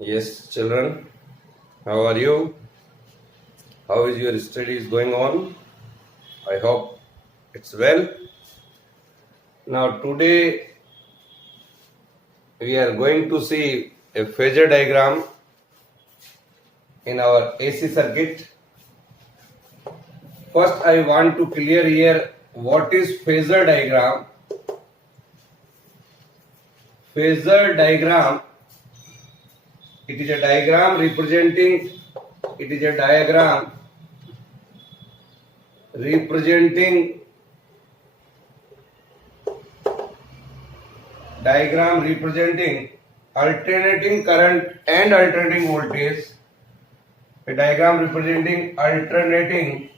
Yes, children, how are you? How is your studies going on? I hope it's well. Now, today we are going to see a phasor diagram in our AC circuit. First, I want to clear here what is phasor diagram. Phasor diagram, it is a diagram representing alternating current and alternating voltage. A diagram representing alternating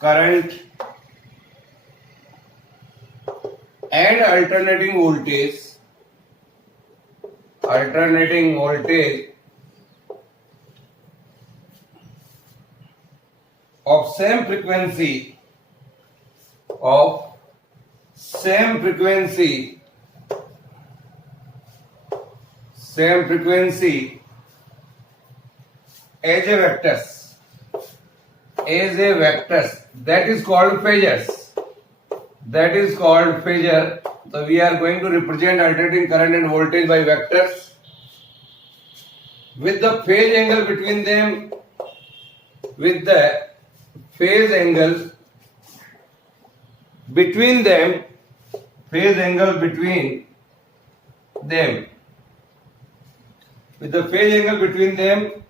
current and alternating voltage of same frequency as a vectors, that is called phasor. So we are going to represent alternating current and voltage by vectors with the phase angle between them, phase angle between them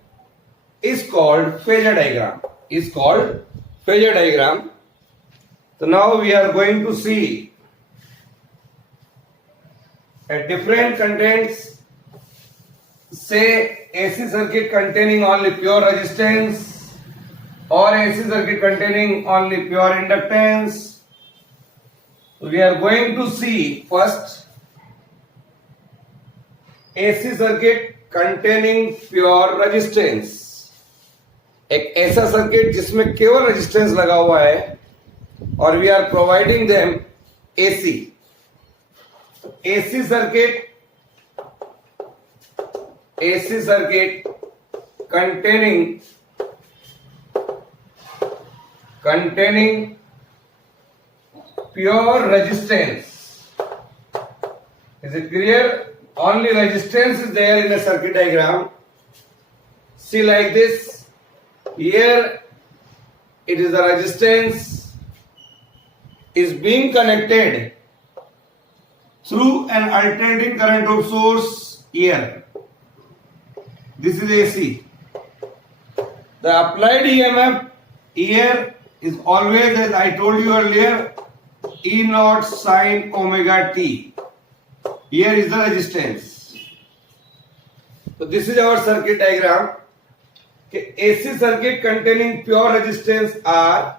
is called phasor diagram. So now we are going to see a different contents, say AC circuit containing only pure resistance or AC circuit containing only pure inductance. So we are going to see first AC circuit containing pure resistance. एक ऐसा circuit जिसमें केवल resistance लगा हुआ है और we are providing them AC circuit containing pure resistance. Is it clear? Only resistance is there in a circuit diagram. See, like this. Here it is the resistance is being connected through an alternating current of source here. This is AC. The applied EMF here is always, as I told you earlier, E naught sine omega t. Here is the resistance. So this is our circuit diagram. AC circuit containing pure resistance R.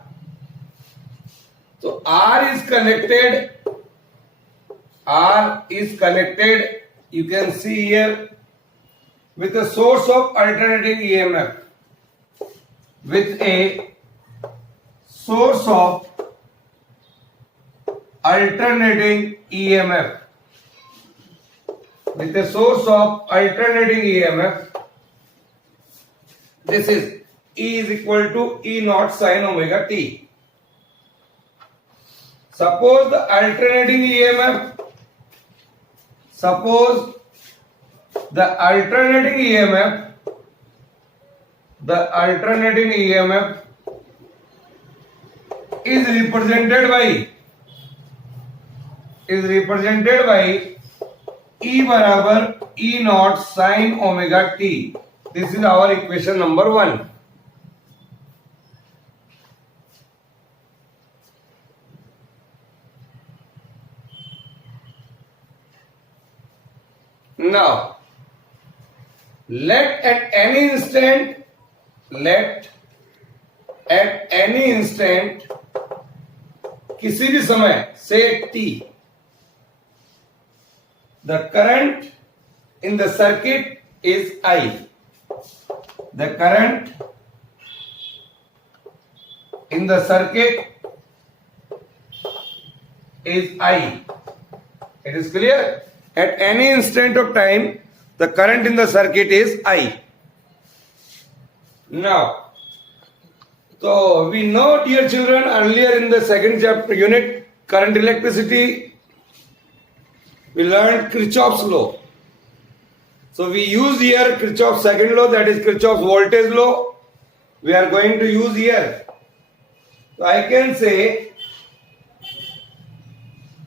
So R is connected. You can see here with a source of alternating EMF. With a source of alternating EMF. This is E is equal to E naught sine omega t. Suppose the alternating EMF is represented by E बराबर E naught sine omega t. This is our equation number 1. Now, let at any instant किसी भी समय, say t, the current in the circuit is I. The current in the circuit is I. It is clear? at any instant of time, the current in the circuit is I. Now, so we know, dear children, earlier in the second chapter unit, current electricity, we learned Kirchhoff's law. So we use here Kirchhoff's second law, that is Kirchhoff's voltage law. We are going to use here. So I can say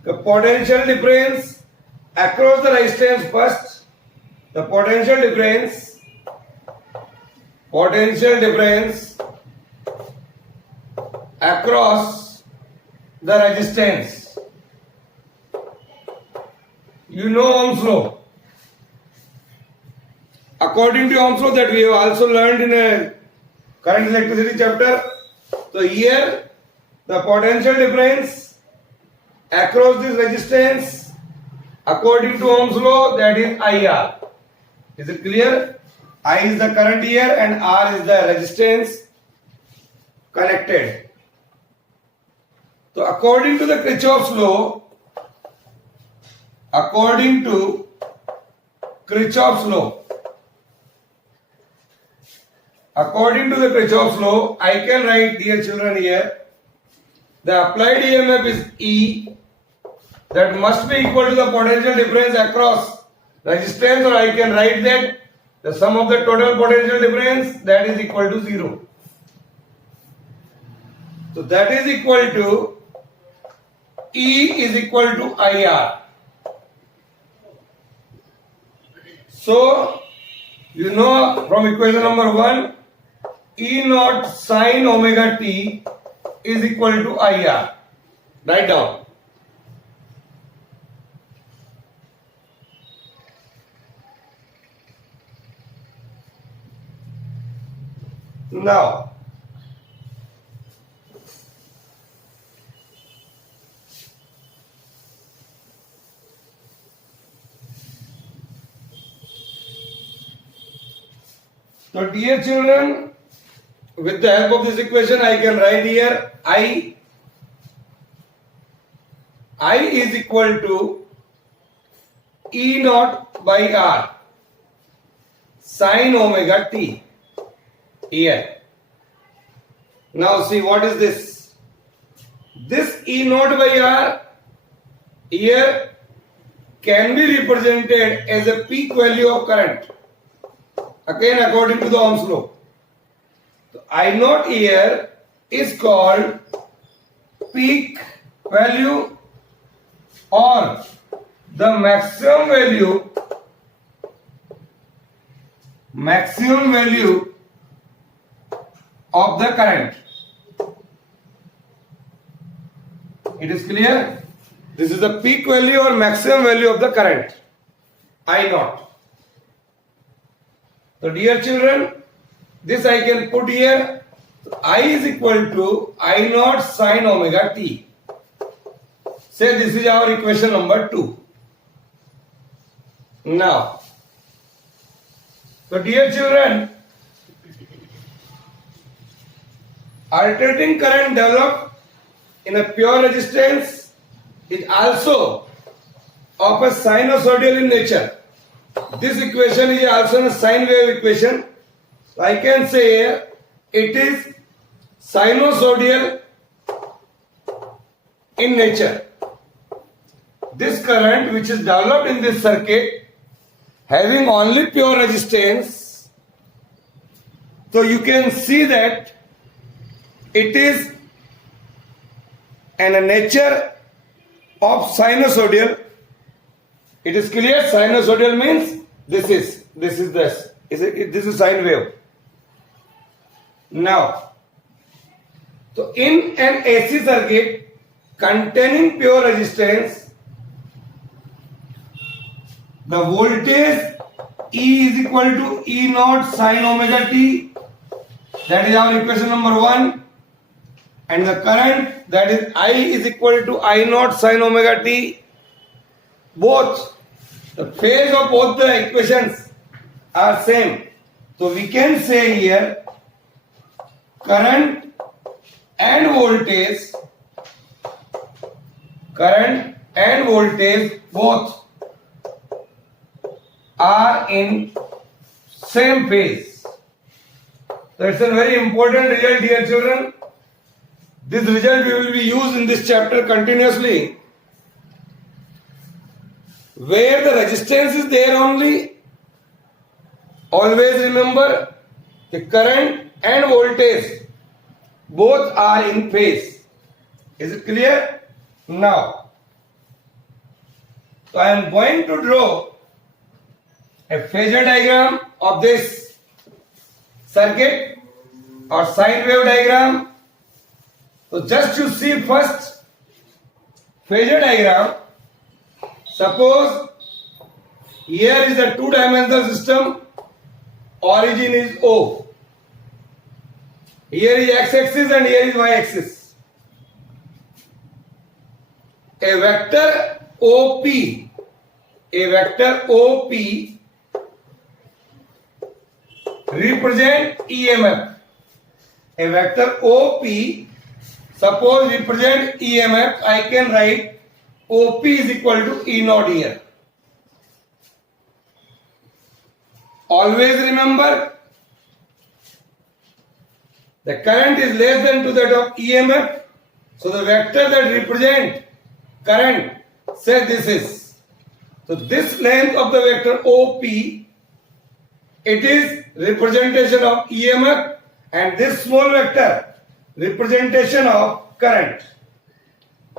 the potential difference across the resistance first. The potential difference across the resistance. You know Ohm's law. According to Ohm's law, that we have also learned in a current electricity chapter. So here the potential difference across this resistance according to Ohm's law, that is IR. Is it clear? I is the current here and R is the resistance connected. So according to the Kirchhoff's law, I can write, dear children, here the applied EMF is E, that must be equal to the potential difference across resistance, or I can write that the sum of the total potential difference, that is equal to 0. So that is equal to E is equal to IR. So you know from equation number 1, E naught sine omega t is equal to IR. Write down. Now, so dear children, with the help of this equation, I can write here I is equal to E naught by R sine omega t. Here. Now see, what is this? This E naught by R here can be represented as a peak value of current. Again, according to the Ohm's law. So I naught here is called peak value or the maximum value of the current. It is clear? This is the peak value or maximum value of the current, I naught. So dear children, this I can put here. I is equal to I naught sine omega t. Say this is our equation number 2. Now, so dear children, alternating current developed in a pure resistance is also of a sinusoidal in nature. This equation is also a sine wave equation. So I can say here it is sinusoidal in nature. This current which is developed in this circuit having only pure resistance, so you can see that it is in a nature of sinusoidal. It is clear. Sinusoidal means this is sine wave. Now, so in an AC circuit containing pure resistance, the voltage E is equal to E naught sine omega t. That is our equation number 1. And the current, that is I is equal to I naught sine omega t. Both, the phase of both the equations are same. So we can say here current and voltage both are in same phase. So it's a very important result, dear children. This result we will be used in this chapter continuously. Where the resistance is there only, always remember the current and voltage both are in phase. Is it clear? Now, so I am going to draw a phasor diagram of this circuit or sine wave diagram. So just you see first phasor diagram. Suppose here is a two-dimensional system, origin is O. Here is x-axis and here is y-axis. A vector OP represent EMF. A vector OP suppose represent EMF. I can write OP is equal to E naught here. Always remember the current is less than to that of EMF. So the vector that represent current, say this is. So this length of the vector OP, it is representation of EMF, and this small vector representation of current.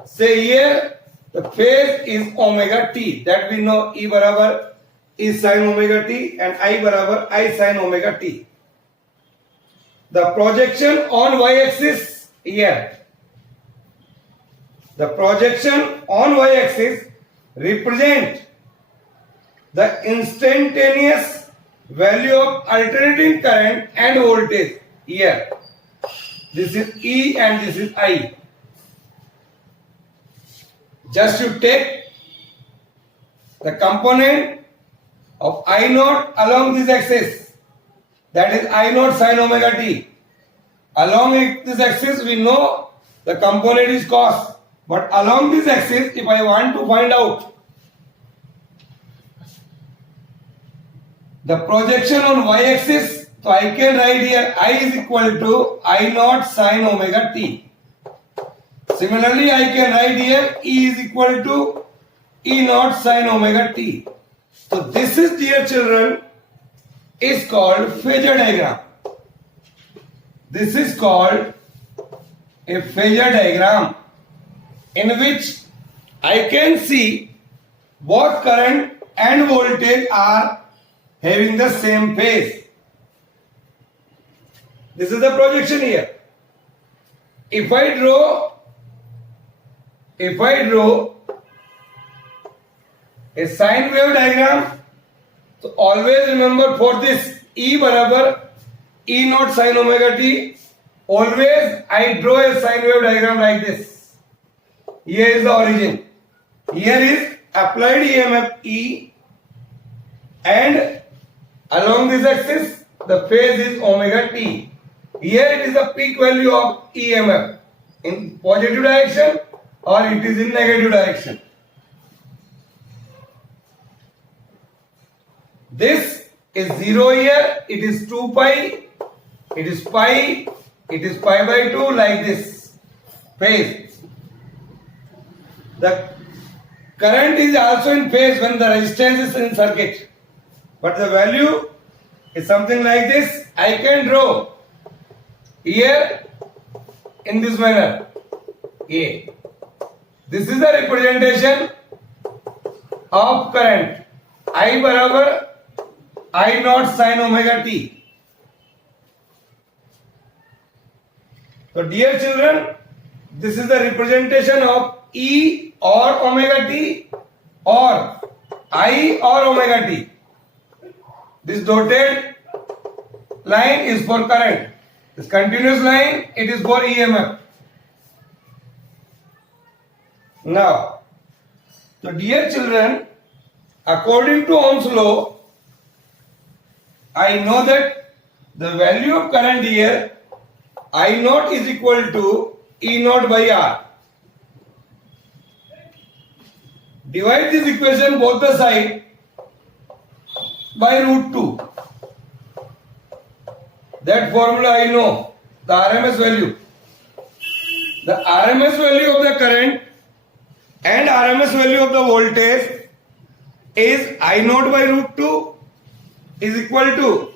Say here the phase is omega t, that we know E barabar E sin omega t and I barabar I sin omega t. The projection on y-axis here. The projection on y-axis represent the instantaneous value of alternating current and voltage here. This is E and this is I. Just you take the component of I naught along this axis, that is I naught sin omega t. Along this axis we know the component is cos, but along this axis if I want to find out the projection on y-axis, so I can write here I is equal to I naught sin omega t. Similarly, I can write here E is equal to E naught sin omega t. So this is, dear children, is called phasor diagram. This is called a phasor diagram in which I can see both current and voltage are having the same phase. This is the projection here. If I draw a sine wave diagram, so always remember for this E barabar E naught sin omega t, always I draw a sine wave diagram like this. Here is the origin. Here is applied EMF E, and along this axis the phase is omega t. Here it is the peak value of EMF in positive direction or it is in negative direction. This is 0 here, it is 2 pi, it is pi, it is pi by 2, like this phase. The current is also in phase when the resistance is in circuit, but the value is something like this. I can draw here in this manner A. This is the representation of current I barabar I naught sin omega t. So dear children, this is the representation of E or omega t or I or omega t. This dotted line is for current. This continuous line, it is for EMF. Now, so dear children, according to Ohm's law, I know that the value of current here I naught is equal to E naught by R. Divide this equation both the side. by root 2. That formula I know, the RMS value. The RMS value of the current and RMS value of the voltage is I naught by root 2 is equal to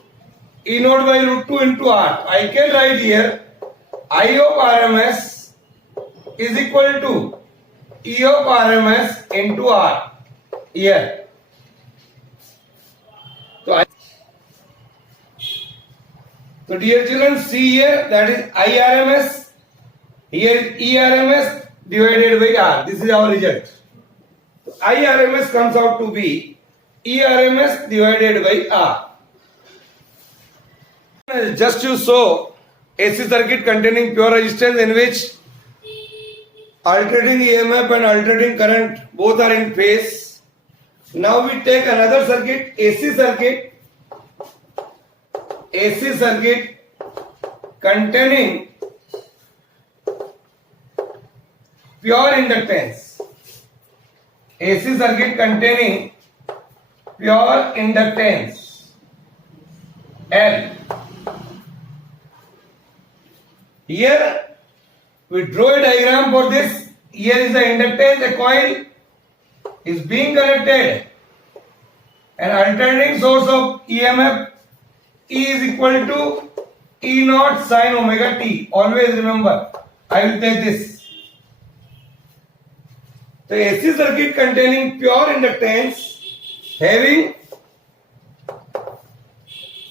E naught by root 2 into R. I can write here I of RMS is equal to E of RMS into R here. So dear children, see here, that is IRMS, here is ERMS divided by R. This is our result. So IRMS comes out to be ERMS divided by R. Just to show AC circuit containing pure resistance in which alternating EMF and alternating current both are in phase. Now we take another circuit, AC circuit containing pure inductance. AC circuit containing pure inductance L. Here we draw a diagram for this. Here is the inductance, a coil is being connected. An alternating source of EMF E is equal to E naught sin omega t. Always remember, I will take this. The AC circuit containing pure inductance having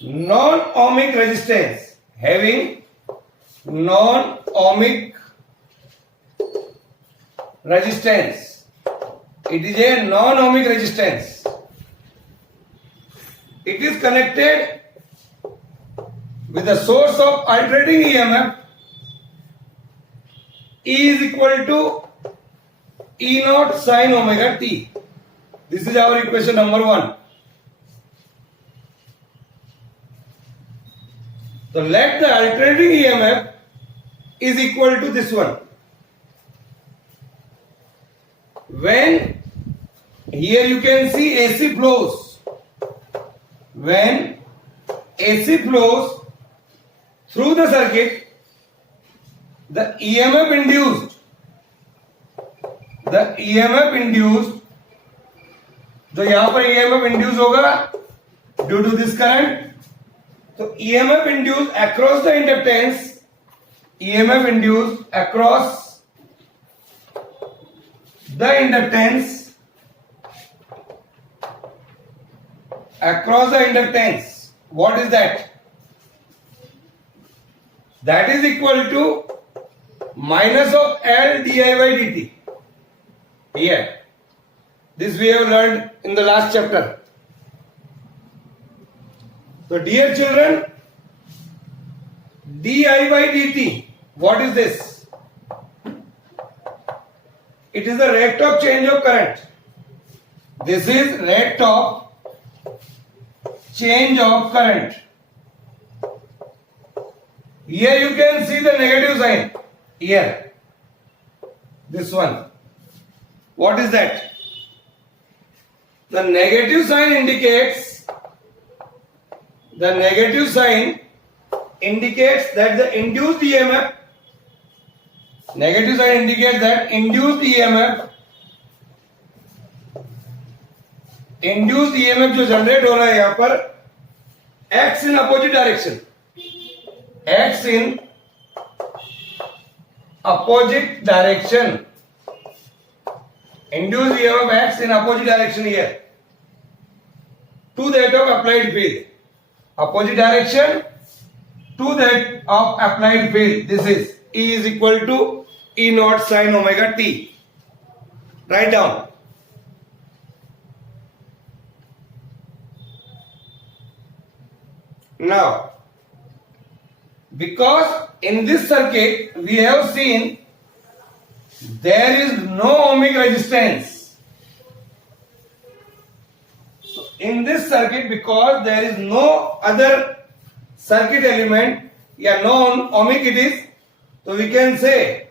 non-ohmic resistance. Having non-ohmic resistance. It is a non-ohmic resistance. It is connected with the source of alternating EMF. E is equal to E naught sin omega t. This is our equation number 1. So let the alternating EMF is equal to this one. When here you can see AC flows. When AC flows through the circuit, the EMF induced, जो यहाँ पर EMF induced होगा due to this current, so EMF induced across the inductance, EMF induced across the inductance, what is that? That is equal to minus of L di by dt. Here, this we have learned in the last chapter. So dear children, di by dt, what is this? It is the rate of change of current. This is rate of change of current. Here you can see the negative sign. Here, this one. What is that? The negative sign indicates that the induced EMF, negative sign indicates that induced EMF जो generate हो रहा है यहाँ पर acts in opposite direction. Induced EMF acts in opposite direction here to that of applied field. Opposite direction to that of applied field. This is E is equal to E naught sin omega t. Write down. Now, because in this circuit we have seen there is no ohmic resistance. So in this circuit, because there is no other circuit element, non-ohmic it is, so we can say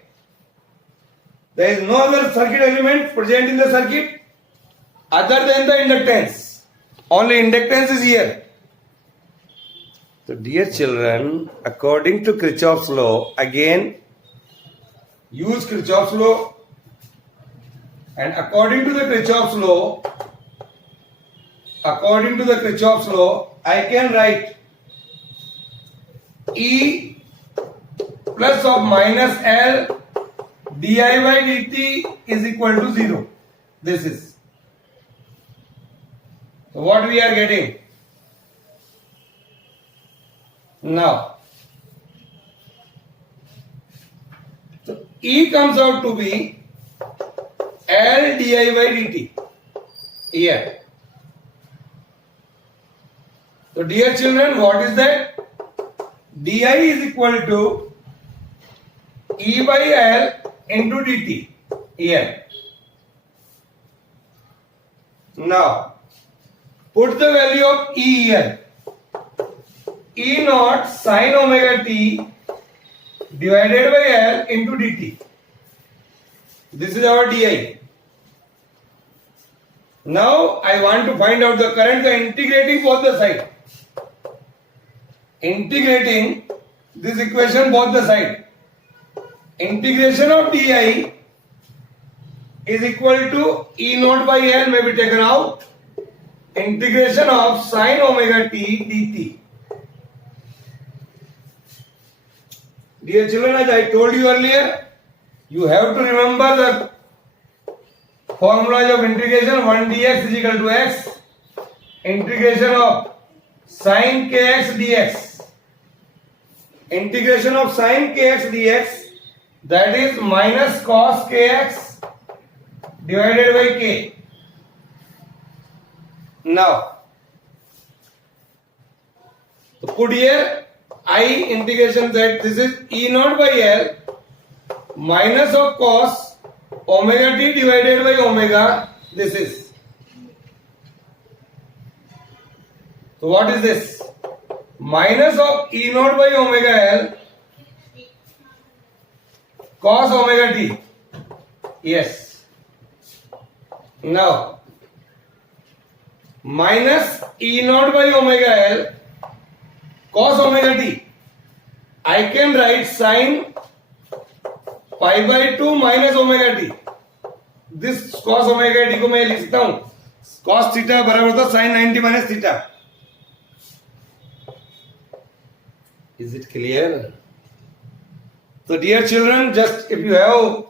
there is no other circuit element present in the circuit other than the inductance. Only inductance is here. So dear children, according to Kirchhoff's law, again use Kirchhoff's law, and according to the Kirchhoff's law, I can write E plus of minus L di by dt is equal to 0. This is. So what we are getting? Now, so E comes out to be L di by dt here. So dear children, what is that? Di is equal to E by L into dt here. Now, put the value of E here. E naught sin omega t divided by L into dt. This is our di. Now I want to find out the current by integrating both the sides. Integrating this equation both the side. Integration of di is equal to E naught by L may be taken out. Integration of sin omega t dt. Dear children, as I told you earlier, you have to remember the formulas of integration. 1 dx is equal to x. Integration of sin kx dx. Integration of sin kx dx, that is minus cos kx divided by k. Now, to put here I integration that this is E naught by L minus of cos omega t divided by omega. This is. So what is this? Minus of E naught by omega L cos omega t. Yes. Now, minus E naught by omega L cos omega t. I can write sin pi by 2 minus omega t. This cos omega t को मैं लिखता हूं cos theta बराबर होता sin 90 minus theta. Is it clear? So dear children, just if you have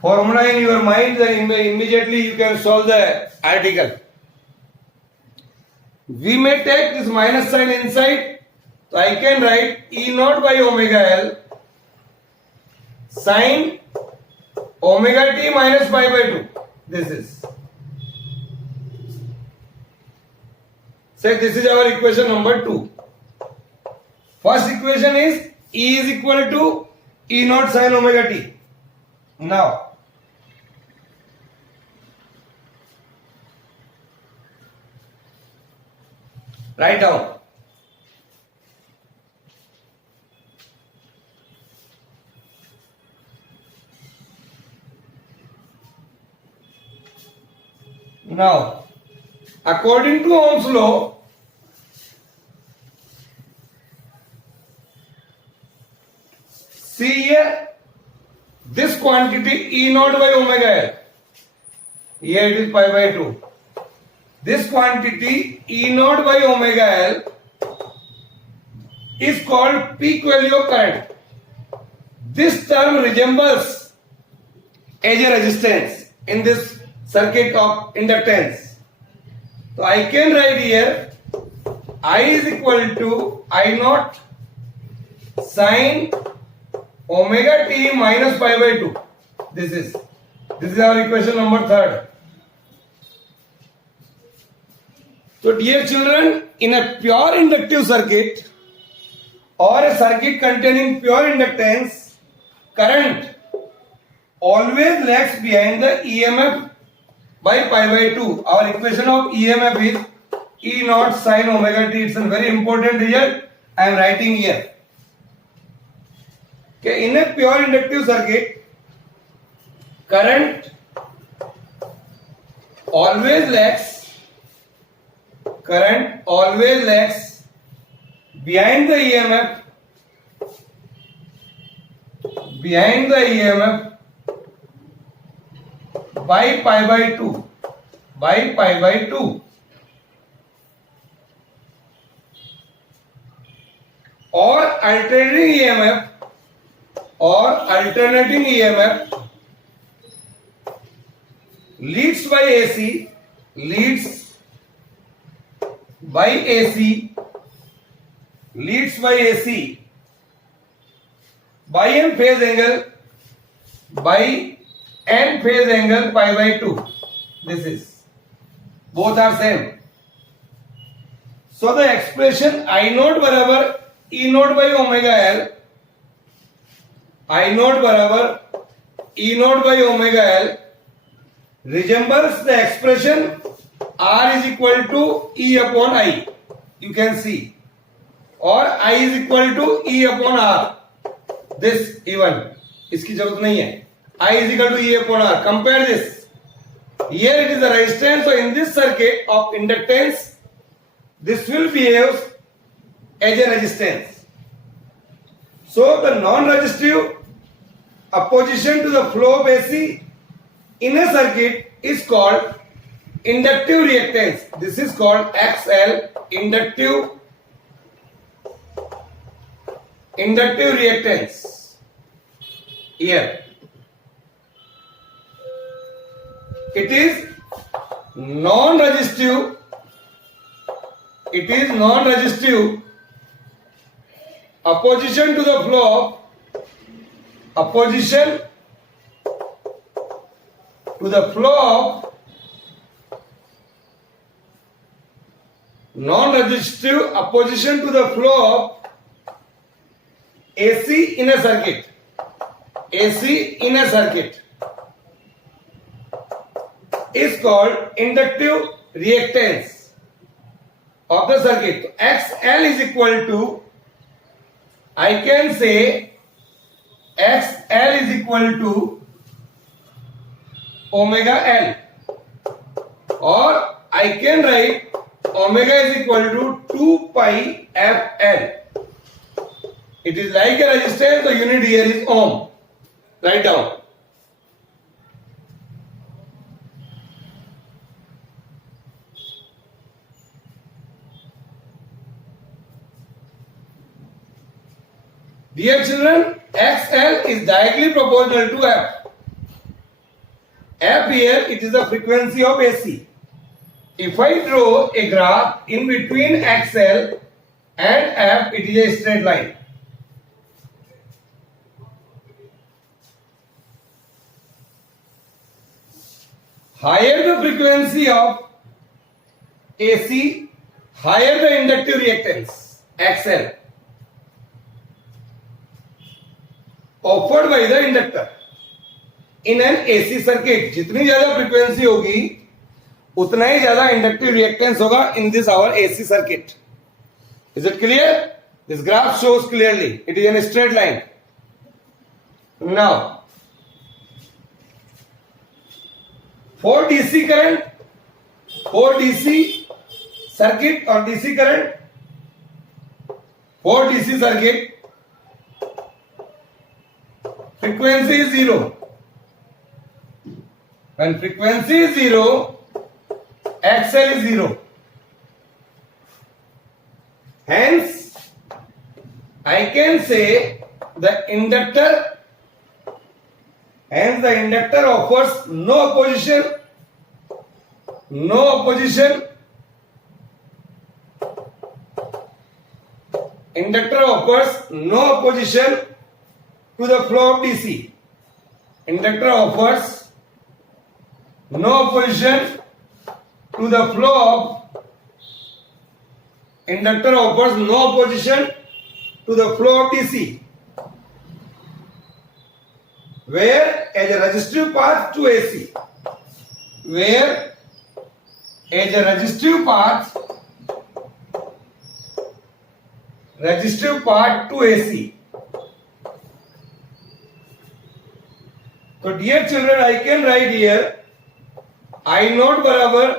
formula in your mind, then immediately you can solve the article. We may take this minus sign inside. So I can write E naught by omega L sin omega t minus pi by 2. This is. Say this is our equation number 2. First equation is E is equal to E naught sin omega t. Now, write down. Now, according to Ohm's law, see here, this quantity E naught by omega L, here it is pi by 2. This quantity E naught by omega L is called peak value of current. This term resembles as a resistance in this circuit of inductance. So I can write here I is equal to I naught sin omega t minus pi by 2. This is our equation number 3rd. So dear children, in a pure inductive circuit or a circuit containing pure inductance, current always lags behind the EMF by pi by 2. Our equation of EMF is E naught sin omega t. It's a very important result I am writing here. Okay, in a pure inductive circuit, current always lags current always lags behind the EMF by pi by 2 or alternating EMF leads by AC by n phase angle pi by 2. This is, both are same. So the expression I naught बराबर E naught by omega L, I naught बराबर E naught by omega L resembles the expression R is equal to E upon I. You can see, or I is equal to E upon R. This even इसकी जरूरत नहीं है. I is equal to E upon R. Compare this. Here it is a resistance. So in this circuit of inductance, this will behave as a resistance. So the non-resistive opposition to the flow of AC in a circuit is called inductive reactance. This is called XL, inductive reactance. Here it is non-resistive opposition to the flow of non-resistive opposition to the flow of AC in a circuit. Is called inductive reactance of the circuit. XL is equal to, I can say XL is equal to omega L, or I can write omega is equal to 2 pi FL. It is like a resistance. The unit here is ohm. Write down. Dear children, XL is directly proportional to F. F here, it is the frequency of AC. If I draw a graph in between XL and F, it is a straight line. Higher the frequency of AC, higher the inductive reactance, XL, offered by the inductor in an AC circuit. जितनी ज्यादा frequency होगी उतना ही ज्यादा inductive reactance होगा in this our AC circuit. Is it clear? This graph shows clearly. It is in a straight line. Now, for DC current, for DC circuit or DC current, for DC circuit, frequency is 0. When frequency is 0, XL is 0. Hence, I can say the inductor offers no opposition inductor offers no opposition to the flow of DC. Inductor offers no opposition to the flow of DC, where as a resistive path to AC, So dear children, I can write here I naught बराबर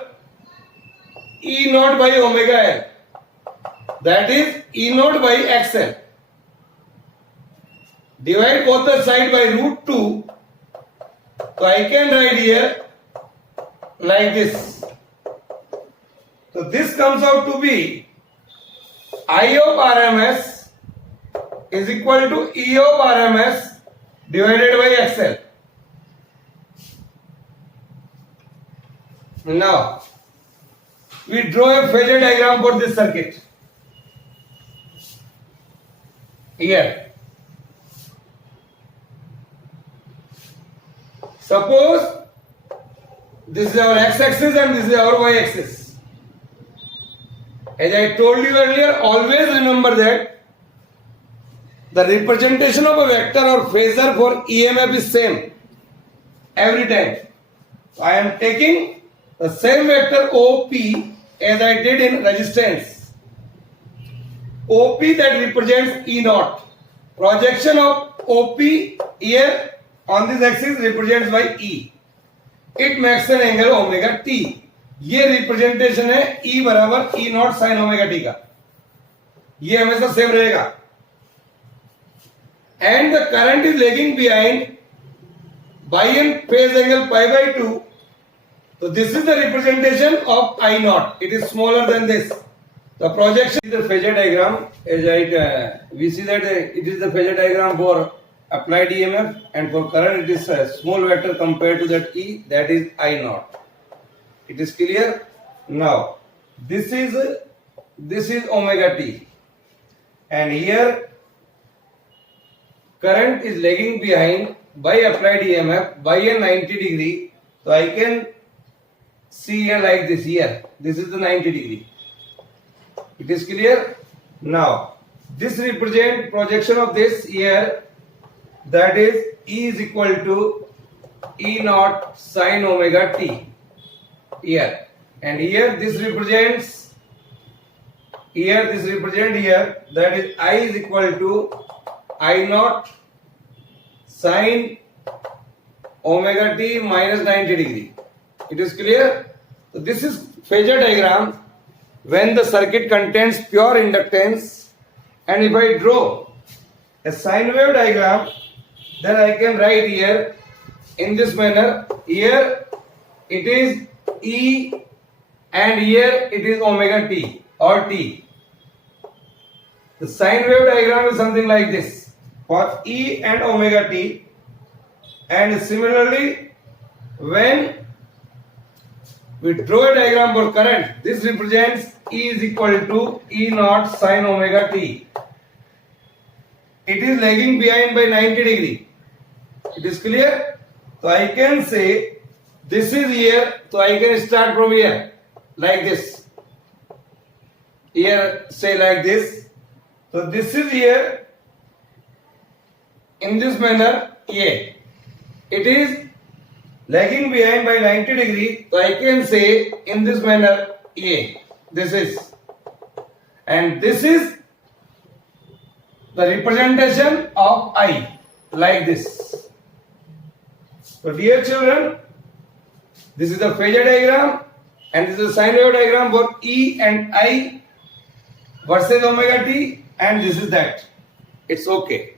E naught by omega L. That is E naught by XL. Divide both the side by root 2. So I can write here like this. So this comes out to be I of RMS is equal to E of RMS divided by XL. Now we draw a phasor diagram for this circuit. Here, suppose this is our x-axis and this is our y-axis. As I told you earlier, always remember that the representation of a vector or phasor for EMF is same every time. I am taking the same vector OP as I did in resistance. OP that represents E naught. Projection of OP here on this axis represents by E. It makes an angle omega t. ये representation है E बराबर E not sine omega T का. ये हमेशा same रहेगा. And the current is lagging behind by a phase angle pi by 2. So this is the representation of I naught. It is smaller than this. The projection is the phasor diagram. As we see that it is the phasor diagram for applied EMF, and for current it is a small vector compared to that E, that is I naught. It is clear? Now this is omega t, and here current is lagging behind by applied EMF by a 90 degree. So I can see here like this. Here this is the 90 degree. It is clear? Now this represent projection of this here, that is E is equal to E naught sin omega t here, and here this represents here that is I is equal to I naught sin omega t minus 90 degree. It is clear? So this is phasor diagram when the circuit contains pure inductance, and if I draw a sine wave diagram, then I can write here in this manner. Here it is E and here it is omega t or t. The sine wave diagram is something like this for E and omega t, and similarly when we draw a diagram for current, this represents E is equal to E naught sin omega t. It is lagging behind by 90 degree. It is clear? So I can say this is here, so I can start from here like this. Here say like this. So this is here in this manner. A. It is lagging behind by 90 degree, so I can say in this manner A. This is, and this is the representation of I, like this. So dear children, this is the phasor diagram and this is the sine wave diagram for E and I versus omega t, and this is that. It's okay.